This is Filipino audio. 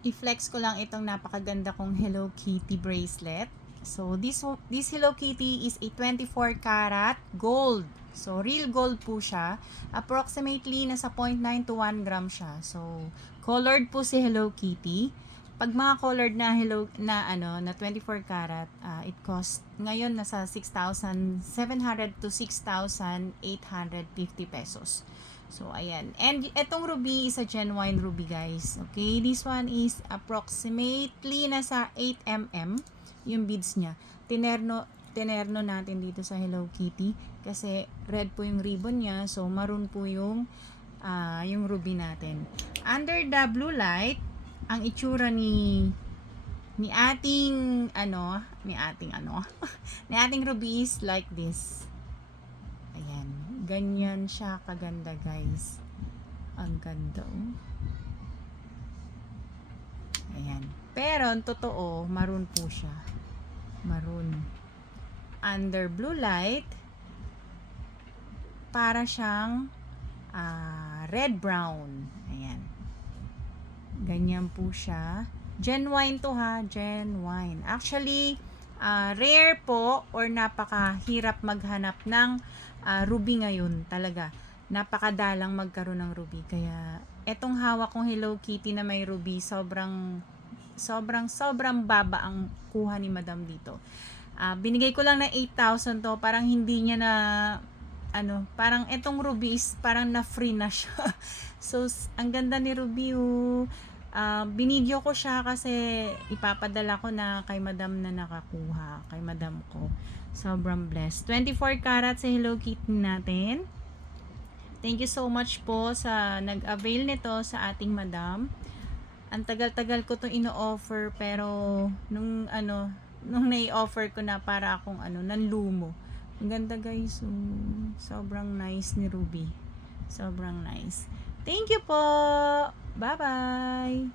I-flex ko lang itong napakaganda kong Hello Kitty bracelet. So this Hello Kitty is a 24 karat gold. So real gold po siya. Approximately nasa 0.9 to 1 gram siya. So colored po si Hello Kitty. Pag mga colored na na 24 karat, it cost ngayon nasa 6,700 to 6,850 pesos. So, ayan. And itong ruby is a genuine ruby, guys. Okay, this one is approximately nasa 8 mm yung beads niya. Tinerno natin dito sa Hello Kitty kasi red po yung ribbon niya. So, maroon po yung ruby natin. Under the blue light, ang itsura ni ating ni ating ruby is like this. Ayan. Ganyan siya kaganda, guys. Ang ganda, oh. Ayan. Pero, ang totoo, maroon po siya. Maroon. Under blue light, para siyang red-brown. Ayan. Ganyan po siya. Genuine to, ha. Genuine. Actually, rare po or napakahirap maghanap ng ruby ngayon talaga. Napakadalang magkaroon ng ruby. Kaya, etong hawak kong Hello Kitty na may ruby, sobrang baba ang kuha ni Madam dito. Binigay ko lang na 8,000 to. Parang hindi niya na, parang etong ruby is parang na free na siya. So, ang ganda ni Ruby, binidyo ko siya kasi ipapadala ko na kay Madam na nakakuha. Kay Madam ko. Sobrang blessed. 24 karat sa Hello Kitty natin. Thank you so much po sa nag-avail nito sa ating Madam. Ang tagal-tagal ko itong ino-offer pero nung nai-offer ko na para akong nanlumo. Ang ganda, guys. Sobrang nice ni Ruby. Sobrang nice. Thank you po. Bye-bye.